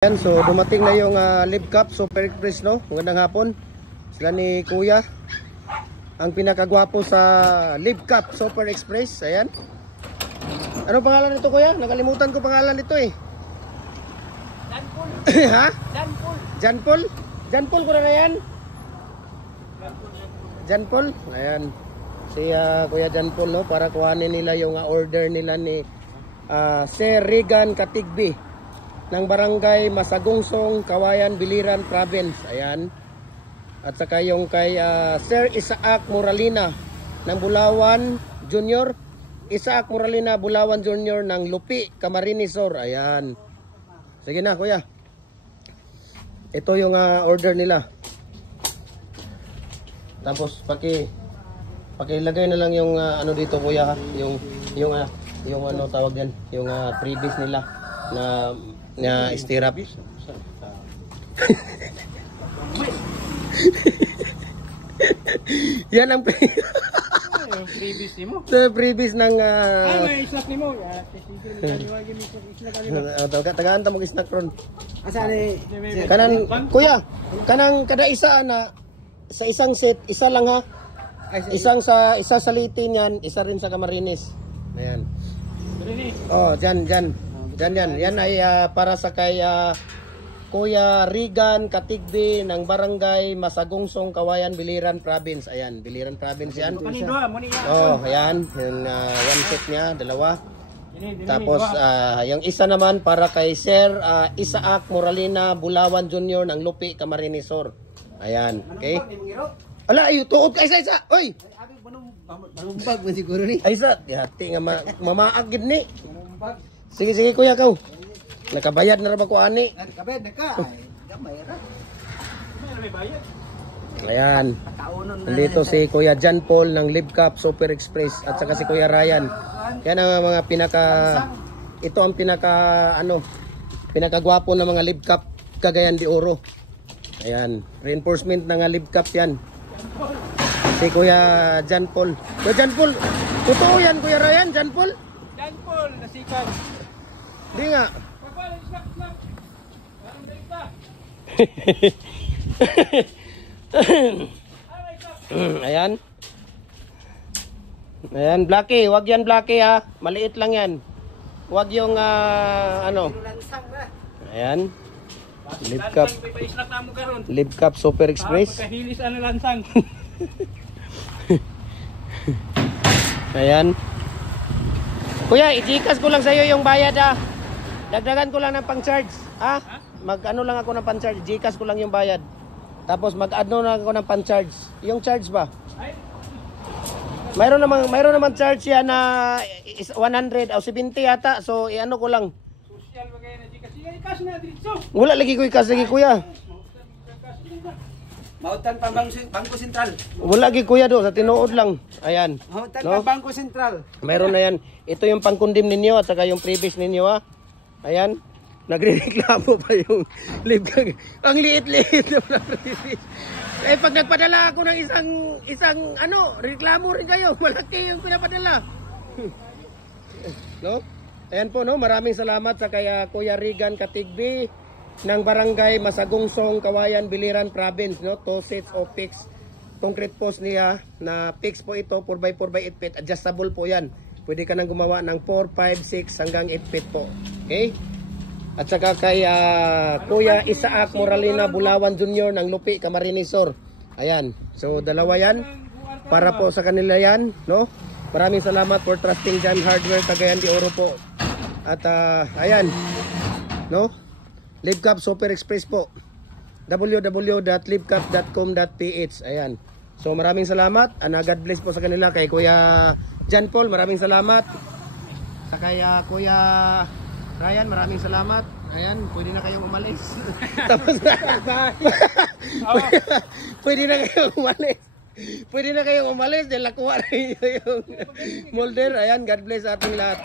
Yan, so dumating na yung Live Cup Super Express, no? Magandang hapon. Sila ni Kuya, ang pinakagwapo sa Live Cup Super Express. Ayan. Ano pangalan nito, Kuya? Nakalimutan ko pangalan nito eh. Janpol. Ha? Janpol. Janpol? Janpol ko na yan? Janpol? Ayan. Si Kuya Janpol, no? Para kuhanin nila yung order nila ni Sir Regan Katigbi ng Barangay Masagungsong, Kawayan, Biliran Province. Ayan. At saka yung kay Sir Isaac Moralina ng Bulawan Junior. Isaac Moralina, Bulawan Junior ng Lupi, Camarines Sur. Ayan. Sige na, Kuya. Ito yung order nila. Tapos pakilagay na lang yung ano dito, Kuya, ha? Yung ano tawag yan, yung previous nila na stirrup. Yan ang Previous ni mo. previous ng May snack ni mo. tagaan ta mo snack ron. Asa ni Kanang Kuya, kanang kada isa na sa isang set, isa lang ha. Isa sa Litin yan, isa rin sa Camarines. Ayan. Oh, dyan. Yan ay para sa kay Kuya Regan Katigbi ng Barangay Masagungsong, Kawayan, Biliran Province. Ayan, Biliran Province yan. Oh, ayan. Yung one set niya, dalawa. Tapos yung isa naman para kay Sir Isaac Moralina, Bulawan Junior ng Lupi, Camarines Sur. Ayan, okay. Ala, ayo tuod ka isa. Oy. manumbag man siguro ni. Ay sa, hati nga mamaagid ni. Sige Kuya kau. Nakabayad na ra ba ko ani? Nakabayad na ka. Gamay ra. May bayad. Ayan. Nandito si Kuya Janpol ng Live Cup Super Express at saka si Kuya Ryan. Yan ang mga ito ang pinakagwapo ng mga Live Cup Cagayan de Oro. Ayan, reinforcement ng Live Cup yan. Si Kuya Janpol. Kuya Janpol, totoo yan Kuya Ryan, Janpol? Janpol, nasikan. Hindi nga. Ayan. Ayan, Blacky, wag yan Blacky ha. Maliit lang yan. Wag yung Ayan. Live Cup Super Express. Pagkahilis ano lansang. Ayan. Kuya, i-Gcash ko lang sa iyo yung bayad ha. Dagdagan ko lang ng pang-charge. Ha? Mag-ano lang ako ng pang-charge. Gcash ko lang yung bayad. Tapos mag-ano lang ako ng pang-charge. Yung charge ba? Mayroon naman charge yan na 100 o 70 yata. So, i-ano ko lang. Social bagay na Gcash. Gcash na diretso. Wala lagi ko i-cash lagi Kuya. Mautan pa Bangko Sentral. Wala lagi Kuya do. Sa tinuod lang. Ayan. Mautan pa Bangko Sentral. Mayroon na yan. Ito yung pang-condim ninyo at saka yung previous ninyo ha. Ayan. Nagrereklamo pa yung Live Cup. Ang liit-liit na previous. Eh pag nagpadala ako ng isang reklamo rin kayo. Malaki yung pinapadala. No? Ayan po no, maraming salamat sa kaya Kuya Regan Katigbi ng Barangay Masagungsong, Kawayan, Biliran Province, no? 2 sets of fixed concrete post niya na fixed po ito 4x4x8 feet. Adjustable po 'yan. Pwede ka nang gumawa ng 4, 5, 6 hanggang 8 feet po. Okay? At saka kay Kuya Isaac Moralina, Bulawan Junior ng Lupi, Camarines Sur. Ayan. So dalawa 'yan para po sa kanila 'yan, no? Maraming salamat for trusting Jan Hardware Cagayan de Oro po. At ayan, no? Live Cup Super Express po. www.livecup.com.ph. Ayan. So maraming salamat. God bless po sa kanila kay Kuya Janpol. Maraming salamat. Sa kay Kuya Ryan, maraming salamat. Ayan, pwede na kayong umalis. Tapos pwede na kayong umalis. Pwede na kayong umalis dahil nakuha na yung molder. Ayan, God bless sa ating lahat.